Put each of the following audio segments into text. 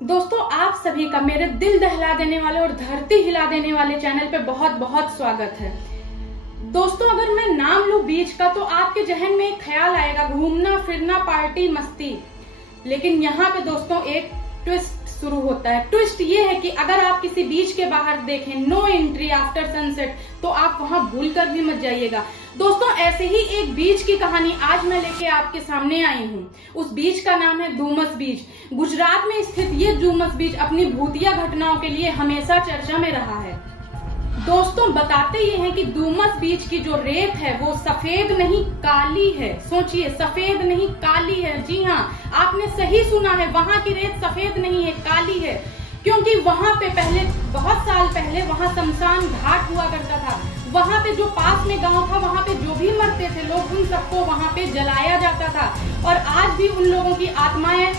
दोस्तों, आप सभी का मेरे दिल दहला देने वाले और धरती हिला देने वाले चैनल पे बहुत बहुत स्वागत है। दोस्तों, अगर मैं नाम लूं बीच का तो आपके जहन में एक ख्याल आएगा घूमना फिरना पार्टी मस्ती। लेकिन यहाँ पे दोस्तों एक ट्विस्ट शुरू होता है। ट्विस्ट ये है कि अगर आप किसी बीच के बाहर देखें नो एंट्री आफ्टर सनसेट तो आप वहां भूल कर भी मत जाइएगा। दोस्तों, ऐसे ही एक बीच की कहानी आज मैं लेके आपके सामने आई हूँ। उस बीच का नाम है डूमस बीच। गुजरात में स्थित ये डूमस बीच अपनी भूतिया घटनाओं के लिए हमेशा चर्चा में रहा है। दोस्तों, बताते ये हैं कि डूमस बीच की जो रेत है वो सफेद नहीं काली है। सोचिए, सफेद नहीं काली है। जी हाँ, आपने सही सुना है, वहाँ की रेत सफेद नहीं है काली है। क्योंकि वहाँ पे पहले बहुत साल पहले वहाँ शमशान घाट हुआ करता था। वहाँ पे जो पास में गांव था वहाँ पे जो भी मरते थे लोग उन सबको वहाँ पे जलाया जाता था। और आज भी उन लोगों की आत्माएं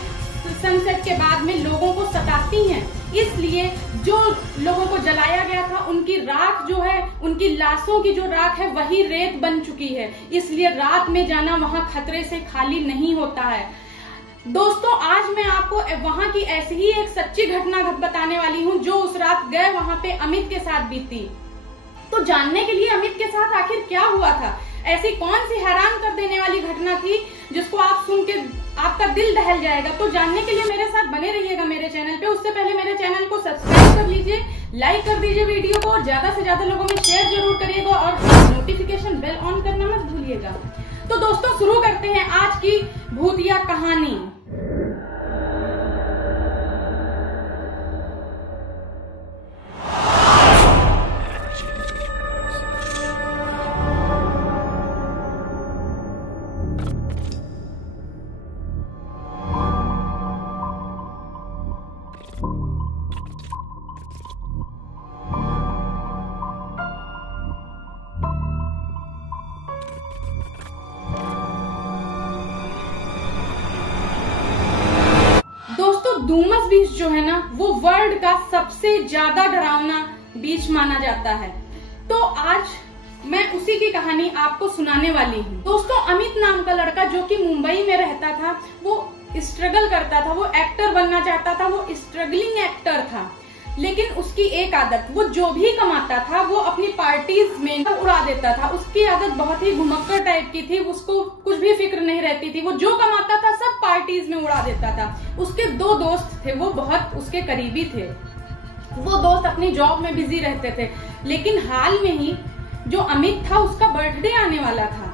सनसेट के बाद में लोगों को सताती हैं। इसलिए जो लोगों को जलाया गया था उनकी राख जो है, उनकी लाशों की जो राख है वही रेत बन चुकी है। इसलिए रात में जाना वहां खतरे से खाली नहीं होता है। दोस्तों, आज मैं आपको वहां की ऐसी ही एक सच्ची घटना बताने वाली हूं जो उस रात गए वहां पे अमित के साथ बीती। तो जानने के लिए अमित के साथ आखिर क्या हुआ था, ऐसी कौन सी हैरान कर देने वाली घटना थी जिसको आप सुन के आपका दिल दहल जाएगा, तो जानने के लिए मेरे साथ बने रहिएगा मेरे चैनल पे। उससे पहले मेरे चैनल को सब्सक्राइब कर लीजिए, लाइक कर दीजिए वीडियो को और ज्यादा से ज्यादा लोगों में शेयर जरूर करिएगा और नोटिफिकेशन बेल ऑन करना मत भूलिएगा। तो दोस्तों, शुरू करते हैं आज की भूतिया कहानी। डूमस बीच जो है ना वो वर्ल्ड का सबसे ज्यादा डरावना बीच माना जाता है। तो आज मैं उसी की कहानी आपको सुनाने वाली हूँ। दोस्तों, अमित नाम का लड़का जो कि मुंबई में रहता था वो स्ट्रगल करता था, वो एक्टर बनना चाहता था, वो स्ट्रगलिंग एक्टर था। लेकिन उसकी एक आदत, वो जो भी कमाता था वो अपनी पार्टीज में उड़ा देता था। उसकी आदत बहुत ही घुमक्कड़ टाइप की थी, उसको कुछ भी फिक्र नहीं रहती थी। वो जो कमाता था सब पार्टीज में उड़ा देता था। उसके दो दोस्त थे, वो बहुत उसके करीबी थे। वो दोस्त अपनी जॉब में बिजी रहते थे। लेकिन हाल में ही जो अमित था उसका बर्थडे आने वाला था।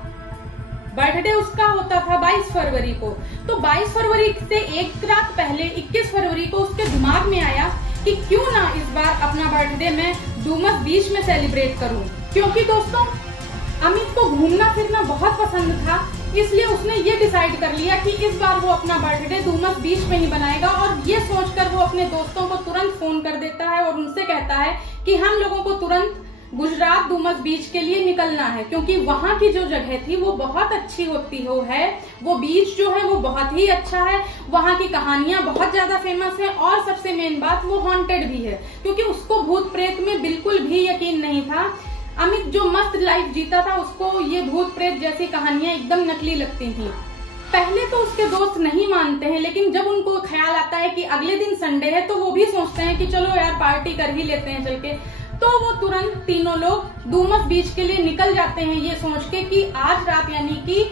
बर्थडे उसका होता था 22 फरवरी को। तो 22 फरवरी से एक रात पहले 21 फरवरी को उसके दिमाग में आया कि क्यों ना इस बार अपना बर्थडे मैं डूमस बीच में सेलिब्रेट करूं। क्योंकि दोस्तों, अमित को घूमना फिरना बहुत पसंद था, इसलिए उसने ये डिसाइड कर लिया कि इस बार वो अपना बर्थडे डूमस बीच में ही बनाएगा। और ये सोचकर वो अपने दोस्तों को तुरंत फोन कर देता है और उनसे कहता है कि हम लोगों को तुरंत गुजरात डूमस बीच के लिए निकलना है, क्योंकि वहाँ की जो जगह थी वो बहुत अच्छी होती है। वो बीच जो है वो बहुत ही अच्छा है, वहाँ की कहानियां बहुत ज्यादा फेमस है और सबसे मेन बात वो हॉन्टेड भी है, क्योंकि उसको भूत प्रेत में बिल्कुल भी यकीन नहीं था। अमित जो मस्त लाइफ जीता था उसको ये भूत प्रेत जैसी कहानियां एकदम नकली लगती थी। पहले तो उसके दोस्त नहीं मानते हैं, लेकिन जब उनको ख्याल आता है कि अगले दिन संडे है तो वो भी सोचते हैं कि चलो यार पार्टी कर ही लेते हैं चल के। तो वो तुरंत तीनों लोग डूमस बीच के लिए निकल जाते हैं, ये सोच के कि आज रात, यानी कि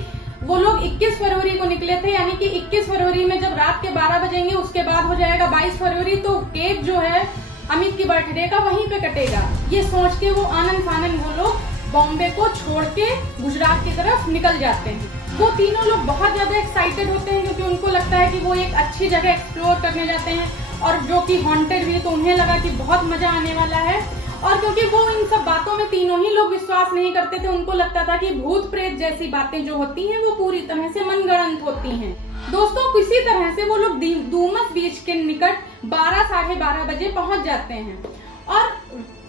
वो लोग 21 फरवरी को निकले थे, यानी कि 21 फरवरी में जब रात के 12 बजेंगे उसके बाद हो जाएगा 22 फरवरी, तो केक जो है अमित की बर्थडे का वहीं पे कटेगा। ये सोच के वो आनंद फानंद वो लोग बॉम्बे को छोड़ के गुजरात की तरफ निकल जाते हैं। वो तीनों लोग बहुत ज्यादा एक्साइटेड होते हैं क्योंकि उनको लगता है कि वो एक अच्छी जगह एक्सप्लोर करने जाते हैं और जो कि हॉन्टेड भी है, तो उन्हें लगा कि बहुत मजा आने वाला है। और क्योंकि वो इन सब बातों में तीनों ही लोग विश्वास नहीं करते थे, उनको लगता था कि भूत प्रेत जैसी बातें जो होती हैं वो पूरी तरह से मनगढ़ंत होती हैं। दोस्तों, किसी तरह से वो लोग डूमस बीच के निकट 12 साढ़े 12 बजे पहुंच जाते हैं और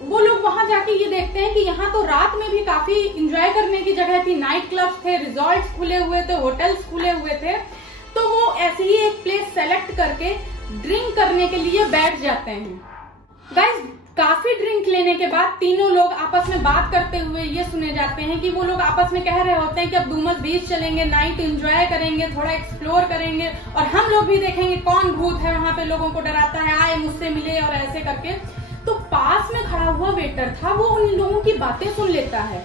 वो लोग वहां जाके ये देखते हैं कि यहाँ तो रात में भी काफी इंजॉय करने की जगह थी। नाइट क्लब्स थे, रिजॉर्ट्स खुले हुए थे, होटल्स खुले हुए थे। तो वो ऐसे ही एक प्लेस सेलेक्ट करके ड्रिंक करने के लिए बैठ जाते हैं। गाइस, काफी ड्रिंक लेने के बाद तीनों लोग आपस में बात करते हुए ये सुने जाते हैं कि वो लोग आपस में कह रहे होते हैं कि अब डूमस बीच चलेंगे, नाइट एंजॉय करेंगे, थोड़ा एक्सप्लोर करेंगे और हम लोग भी देखेंगे कौन भूत है वहां पे लोगों को डराता है, आए मुझसे मिले और ऐसे करके। तो पास में खड़ा हुआ वेटर था, वो उन लोगों की बातें सुन लेता है।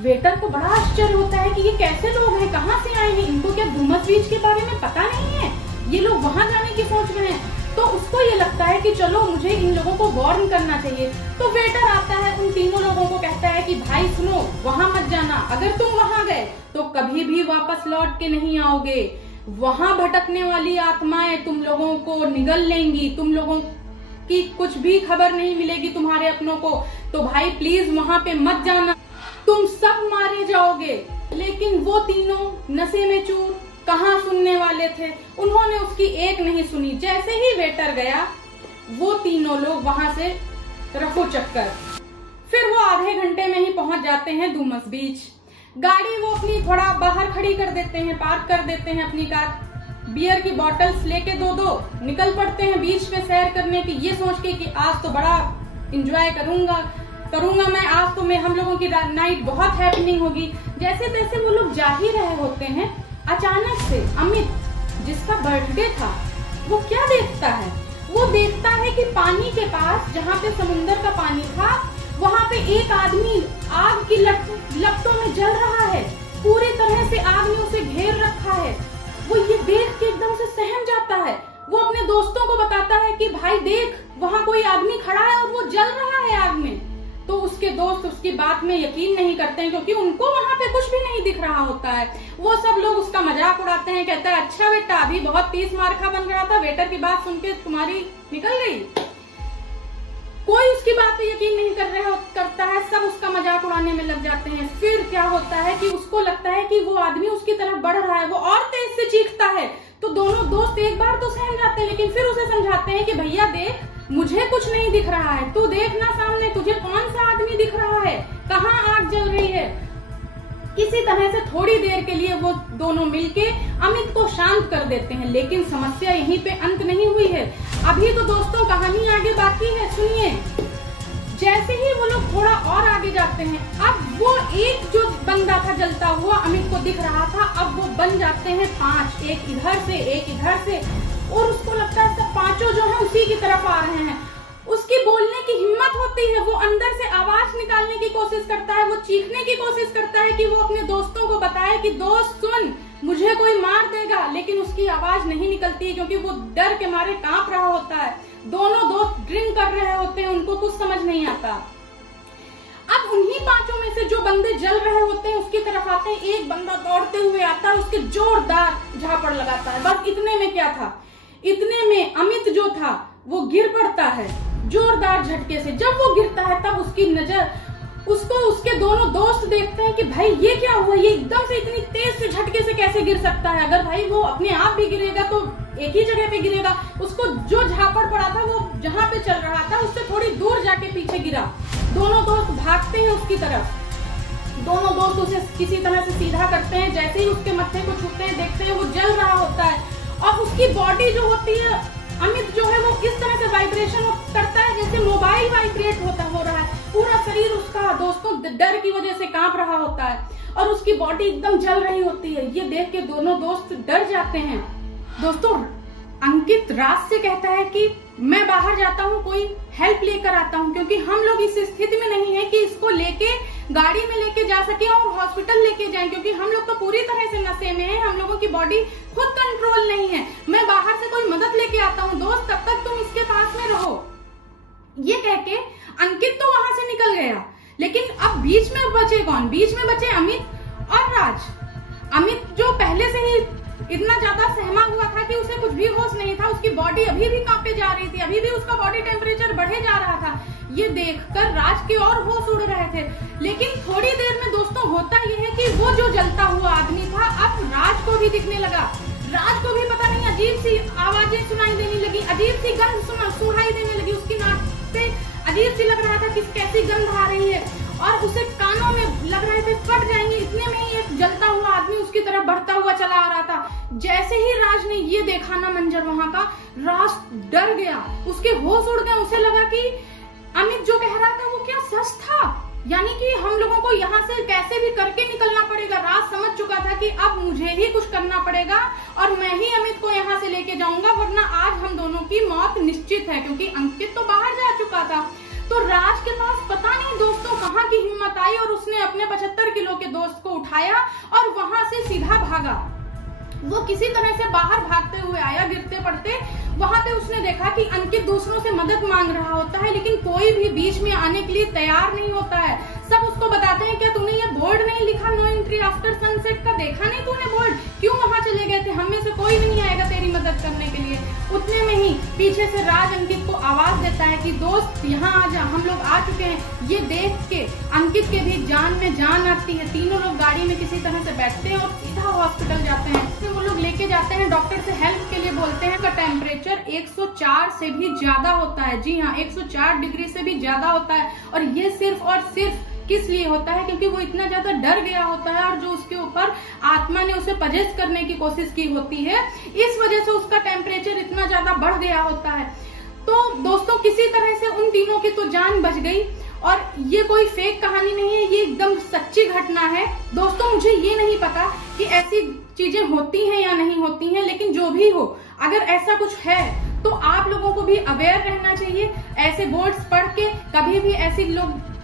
वेटर को बड़ा आश्चर्य होता है कि ये कैसे लोग हैं, कहाँ से आए हैं, इनको क्या डूमस बीच के बारे में पता नहीं है, ये लोग वहां जाने की सोच रहे हैं। तो उसको ये लगता है कि चलो मुझे इन लोगों को वार्न करना चाहिए। तो वेटर आता है, उन तीनों लोगों को कहता है कि भाई सुनो, वहां मत जाना, अगर तुम वहां गए तो कभी भी वापस लौट के नहीं आओगे, वहां भटकने वाली आत्माएं तुम लोगों को निगल लेंगी, तुम लोगों की कुछ भी खबर नहीं मिलेगी तुम्हारे अपनों को, तो भाई प्लीज वहां पे मत जाना, तुम सब मारे जाओगे। लेकिन वो तीनों नशे में चूर, कहाँ सुनने वाले थे, उन्होंने उसकी एक नहीं सुनी। जैसे ही वेटर गया वो तीनों लोग वहां से रफू चक्कर। फिर वो आधे घंटे में ही पहुंच जाते हैं डूमस बीच। गाड़ी वो अपनी थोड़ा बाहर खड़ी कर देते हैं, पार्क कर देते हैं अपनी कार, बियर की बॉटल्स लेके दो निकल पड़ते हैं बीच में सैर करने की, ये सोच के कि आज तो बड़ा एंजॉय करूंगा मैं, आज तो हम लोगों की नाइट बहुत हैपनिंग होगी। जैसे तैसे वो लोग जा ही रहे होते हैं, अचानक से अमित, जिसका बर्थडे था, वो क्या देखता है, वो देखता है कि पानी के पास, जहाँ पे समुंदर का पानी था, वहाँ पे एक आदमी आग की लपटों में जल रहा है, पूरी तरह से आग ने उसे घेर रखा है। वो ये देख के एकदम से सहम जाता है। वो अपने दोस्तों को बताता है कि भाई देख, वहाँ कोई आदमी खड़ा है और वो जल रहा है आग में। तो उसके दोस्त उसकी बात में यकीन नहीं करते हैं, क्योंकि उनको वहां पे कुछ भी नहीं दिख रहा होता है। वो सब लोग उसका मजाक उड़ाते हैं, कहता है अच्छा बेटा, अभी बहुत तीस मार्का बन रहा था, वेटर की बात सुन के तुम्हारी निकल गई। कोई उसकी बात पे यकीन नहीं करता है, सब उसका मजाक उड़ाने में लग जाते हैं। फिर क्या होता है कि उसको लगता है कि वो आदमी उसकी तरफ बढ़ रहा है, वो और तेज से चीखता है। तो दोनों दोस्त एक बार तो सहम जाते हैं, लेकिन फिर उसे समझाते हैं कि भैया देख, मुझे कुछ नहीं दिख रहा है, तू देखना सामने, तुझे कौन सा आदमी दिख रहा है, कहाँ आग जल रही है। इसी तरह से थोड़ी देर के लिए वो दोनों मिलके अमित को शांत कर देते हैं। लेकिन समस्या यहीं पे अंत नहीं हुई है, अभी तो दोस्तों कहानी आगे बाकी है, सुनिए। जैसे ही वो लोग थोड़ा और आगे जाते हैं, अब वो एक जो बंदा था जलता हुआ अमित को दिख रहा था, अब वो बन जाते हैं 5, एक इधर से एक इधर से, और उसको लगता है सब पांचों जो है उसी की तरफ आ रहे हैं। उसकी बोलने की हिम्मत होती है, वो अंदर से आवाज निकालने की कोशिश करता है, वो चीखने की कोशिश करता है कि वो अपने दोस्तों को बताए कि दोस्त सुन, मुझे कोई मार देगा, लेकिन उसकी आवाज नहीं निकलती, क्योंकि वो डर के मारे कांप रहा होता है। दोनों दोस्त ड्रिंक कर रहे होते हैं, उनको कुछ समझ नहीं आता। अब उन्हीं पांचों में से जो बंदे जल रहे होते हैं उसकी तरफ आते हैं, एक बंदा दौड़ते हुए आता है, उसके जोरदार झापड़ लगाता है। बस इतने में क्या था, इतने में अमित जो था वो गिर पड़ता है जोरदार झटके से। जब वो गिरता है तब उसकी नजर, उसको उसके दोनों दोस्त देखते हैं कि भाई ये क्या हुआ, ये एकदम से इतनी तेज से झटके से कैसे गिर सकता है, अगर भाई वो अपने आप भी गिरेगा तो एक ही जगह पे गिरेगा। उसको जो झापड़ पड़ा था वो जहाँ पे चल रहा था उससे थोड़ी दूर जाके पीछे गिरा। दोनों दोस्त भागते हैं उसकी तरफ, दोनों दोस्त उसे किसी तरह से सीधा करते हैं। जैसे ही उसके मत्थे को छूते हैं, देखते हैं वो जल रहा होता है, और उसकी बॉडी जो होती है, अमित जो है वो इस तरह से वाइब्रेशन करता है जैसे मोबाइल वाइब्रेट हो रहा है। पूरा शरीर उसका दोस्तों डर की वजह से कांप रहा होता है, और उसकी बॉडी एकदम जल रही होती है। ये देख के दोनों दोस्त डर जाते हैं। दोस्तों अंकित राज से कहता है कि मैं बाहर जाता हूँ, कोई हेल्प लेकर आता हूँ, क्योंकि हम लोग इस स्थिति में नहीं है कि इसको लेके गाड़ी में लेके जा सके और हॉस्पिटल लेके जाएं, क्योंकि हम लोग तो पूरी तरह से नशे में हैं, हम लोगों की बॉडी खुद कंट्रोल नहीं है। मैं बाहर से कोई मदद लेके आता हूँ, दोस्त तब तक तुम इसके पास में रहो। ये कह के अंकित तो वहां से निकल गया, लेकिन अब बीच में बचे कौन? बीच में बचे अमित और राज। अमित जो पहले से ही इतना ज्यादा सहमा हुआ था कि उसे कुछ भी होश नहीं था, उसकी बॉडी अभी भी कांपे जा रही थी, अभी भी उसका बॉडी टेम्परेचर बढ़े जा रहा था। ये देखकर राज के और होश उड़ रहे थे। लेकिन थोड़ी देर में दोस्तों होता यह है कि वो जो जलता हुआ आदमी था अब राज को भी दिखने लगा। राज को भी पता नहीं अजीब सी आवाजें सुनाई देने लगी, अजीब सी गंध सुनाई देने लगी, उसकी नाक पे अजीब सी लग रहा था कि कैसी गंध आ रही है, और उसे कानों में लग रहे थे फट जाएंगे। इतने में ही एक जलता हुआ आदमी उसकी तरफ बढ़ता हुआ चला आ रहा था। जैसे ही राज ने ये देखा ना मंजर वहां का, राज डर गया, उसके होश उड़ गए। उसे लगा कि अमित जो कह रहा था वो क्या सच था? यानी कि हम लोगों को यहाँ से कैसे भी करके निकलना पड़ेगा। राज समझ चुका था कि अब मुझे ही कुछ करना पड़ेगा और मैं ही अमित को यहाँ से लेके जाऊंगा, वरना आज हम दोनों की मौत निश्चित है, क्योंकि अंकित तो बाहर जा चुका था। तो राज के पास पता नहीं दोस्तों कहाँ की हिम्मत आई और उसने अपने 75 किलो के दोस्त को उठाया और वहां से सीधा भागा। वो किसी तरह से बाहर भागते हुए आया, गिरते पड़ते वहां पे उसने देखा कि अंकित दूसरों से मदद मांग रहा होता है, लेकिन कोई भी बीच में आने के लिए तैयार नहीं होता है। सब उसको बताते हैं, क्या तूने ये बोर्ड नहीं लिखा नो एंट्री आफ्टर सनसेट का? देखा नहीं तूने बोर्ड? क्यों वहां चले गए थे? हम में से कोई भी नहीं आएगा तेरी मदद करने के लिए। उतने में ही पीछे से राज अंकित को आवाज देता है कि दोस्त यहाँ आ जा, हम लोग आ चुके हैं। ये देख के अंकित के भी जान में जान आती है। तीनों लोग गाड़ी में किसी तरह से बैठते हैं और सीधा हॉस्पिटल जाते हैं। फिर वो लोग लेके जाते हैं, डॉक्टर से हेल्प के लिए बोलते हैं। का टेम्परेचर 104 से भी ज्यादा होता है। जी हाँ, 104 डिग्री से भी ज्यादा होता है। और ये सिर्फ और सिर्फ किस लिए होता है? क्योंकि वो इतना ज्यादा डर गया होता है और जो उसके ऊपर आत्मा ने उसे पजेस्ट करने की कोशिश की होती है, इस वजह से उसका टेम्परेचर इतना ज्यादा बढ़ गया होता है। तो दोस्तों किसी तरह से उन तीनों की तो जान बच गई और ये कोई फेक कहानी नहीं है, ये एकदम सच्ची घटना है। दोस्तों मुझे ये नहीं पता कि ऐसी चीजें होती हैं या नहीं होती हैं, लेकिन जो भी हो, अगर ऐसा कुछ है तो आप लोगों को भी अवेयर रहना चाहिए। ऐसे बोर्ड्स पढ़ के कभी भी ऐसी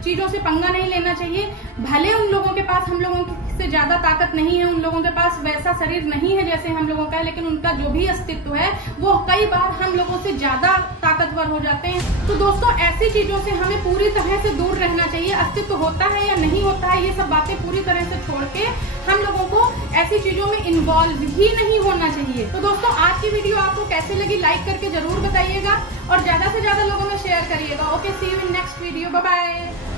चीजों से पंगा नहीं लेना चाहिए। भले उन लोगों के पास हम लोगों से ज्यादा ताकत नहीं है, उन लोगों के पास वैसा शरीर नहीं है जैसे हम लोगों का है, लेकिन उनका जो भी अस्तित्व है वो कई बार हम लोगों से ज्यादा ताकतवर हो जाते हैं। तो दोस्तों ऐसी चीजों से हमें पूरी तरह से दूर रहना चाहिए। अस्तित्व होता है या नहीं होता है, ये सब बातें पूरी तरह से छोड़ के हम लोगों को ऐसी चीजों में इन्वॉल्व ही नहीं होना चाहिए। तो दोस्तों आज की वीडियो आपको कैसे लगी लाइक करके जरूर बताइएगा और ज्यादा से ज्यादा लोगों में शेयर करिएगा। Okay, see you in next video, bye bye.